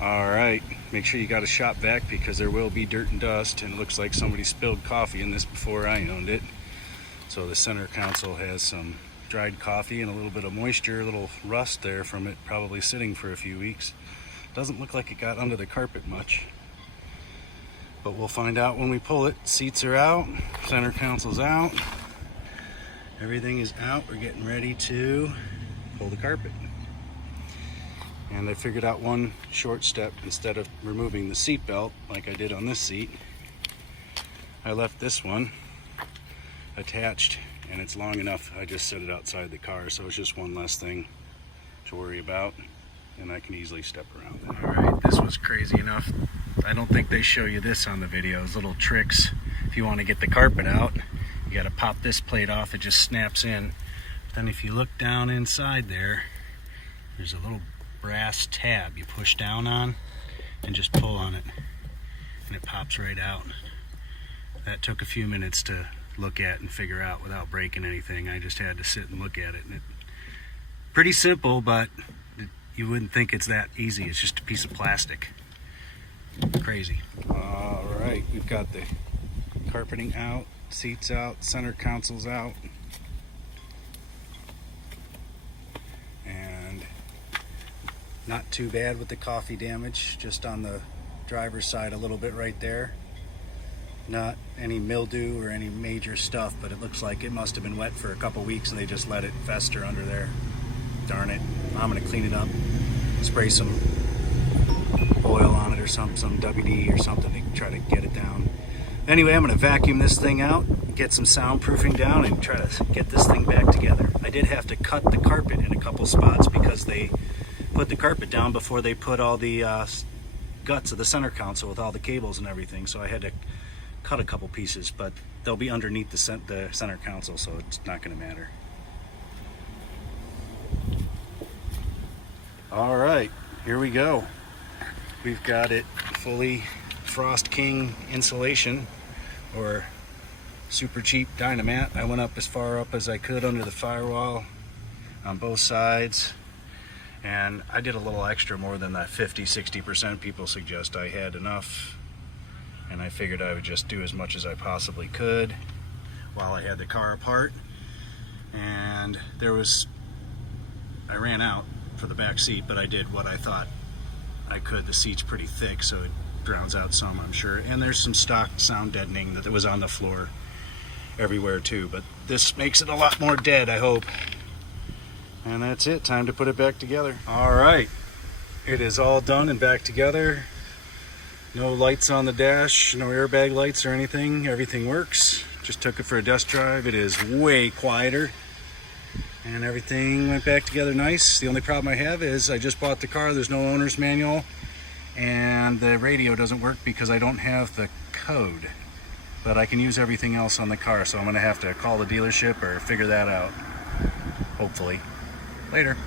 Alright, make sure you got a shop vac because there will be dirt and dust, and it looks like somebody spilled coffee in this before I owned it. So the center console has some dried coffee and a little bit of moisture, a little rust there from it probably sitting for a few weeks. Doesn't look like it got under the carpet much, but we'll find out when we pull it. Seats are out, center console's out, everything is out. We're getting ready to pull the carpet. And I figured out one short step. Instead of removing the seat belt like I did on this seat, I left this one attached, and it's long enough. I just set it outside the car, so it's just one less thing to worry about, and I can easily step around that. Alright, this was crazy enough. I don't think they show you this on the videos, little tricks. If you want to get the carpet out, you got to pop this plate off. It just snaps in. Then if you look down inside there, there's a little brass tab you push down on and just pull on it, and it pops right out. That took a few minutes to look at and figure out without breaking anything. I just had to sit and look at it, and pretty simple, but you wouldn't think it's that easy. It's just a piece of plastic. Crazy. All right, we've got the carpeting out, seats out, center console's out, and not too bad with the coffee damage, just on the driver's side a little bit right there. Not any mildew or any major stuff, but it looks like it must have been wet for a couple weeks and they just let it fester under there. Darn it. I'm gonna clean it up, spray some oil on it or some WD or something to try to get it down. Anyway, I'm gonna vacuum this thing out, get some soundproofing down, and try to get this thing back together. I did have to cut the carpet in a couple spots because they put the carpet down before they put all the guts of the center console with all the cables and everything, so I had to cut a couple pieces, but they'll be underneath the center console, so it's not going to matter. All right, here we go. We've got it fully Frost King insulation, or super cheap Dynamat. I went up as far up as I could under the firewall on both sides, and I did a little extra more than that 50-60% people suggest. I had enough, and I figured I would just do as much as I possibly could while I had the car apart. And I ran out for the back seat, but I did what I thought I could. The seat's pretty thick, so it drowns out some, I'm sure. And there's some stock sound deadening that was on the floor everywhere too, but this makes it a lot more dead, I hope. And that's it, time to put it back together. All right, it is all done and back together. No lights on the dash, no airbag lights or anything. Everything works. Just took it for a test drive. It is way quieter, and everything went back together nice. The only problem I have is I just bought the car. There's no owner's manual, and the radio doesn't work because I don't have the code. But I can use everything else on the car, so I'm gonna have to call the dealership or figure that out, hopefully. Later.